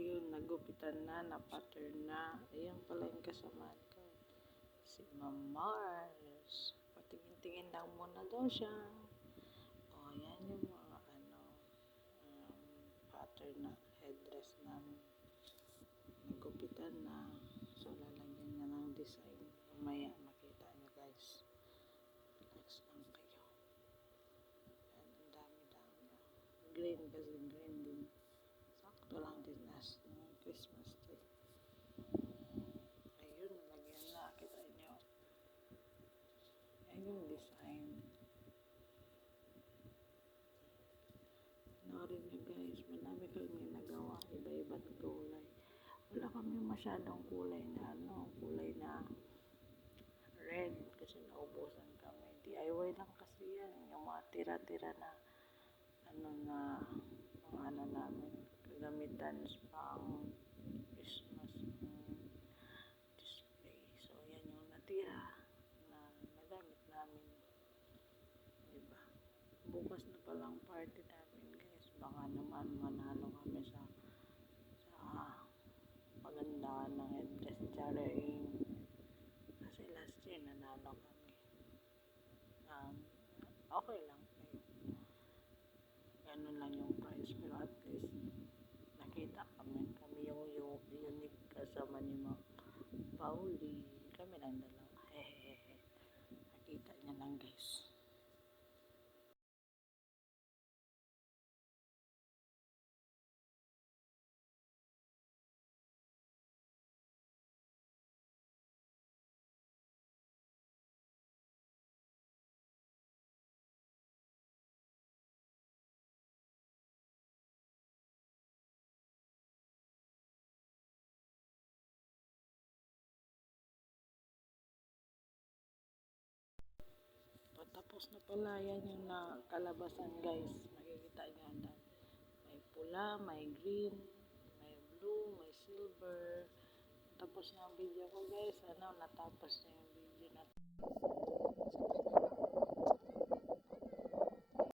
Ayun, nagupitan na, na-pattern na. Ayun pala yung kasama ko. Si Ma'am Mars. Patingin-tingin lang muna daw siya. O, yan yung mga pattern na headdress namin. Nagupitan na. So, lalagyan niya ng design. Mamaya, makita niyo guys. Relax lang kayo. Yan, ang dami-dami. Green kasi green din. Sakto lang din as ng Christmas tree. Ayun, nalagyan na. Kita niyo. Yan yung design. Panoorin niyo guys. Madami kami nagawa. Iba-iba't kulay. Wala kami masyadong kulay na kulay na red kasi naubusan kami. DIY lang kasi yan. Yung mga tira-tira na mga namin. Kagamitan pang Christmas display. So, yan yung natira na nagamit namin. Diba? Bukas na palang party namin guys. Baka naman manalo kami sa pagandaan ng headdress charing. Kasi last year nanalo kami. Okay lang kayo. Ganun lang yung price. Pero at least nakita kami yung unique kasama ni Ma'am Pauli. Kami lang dalawa. Hehehe. Nakita niya lang guys. Tapos na pala, yan yung nakalabasan guys. Makikita nyo na may pula, may green, may blue, may silver. Tapos na ang video ko guys. Natapos na yung video na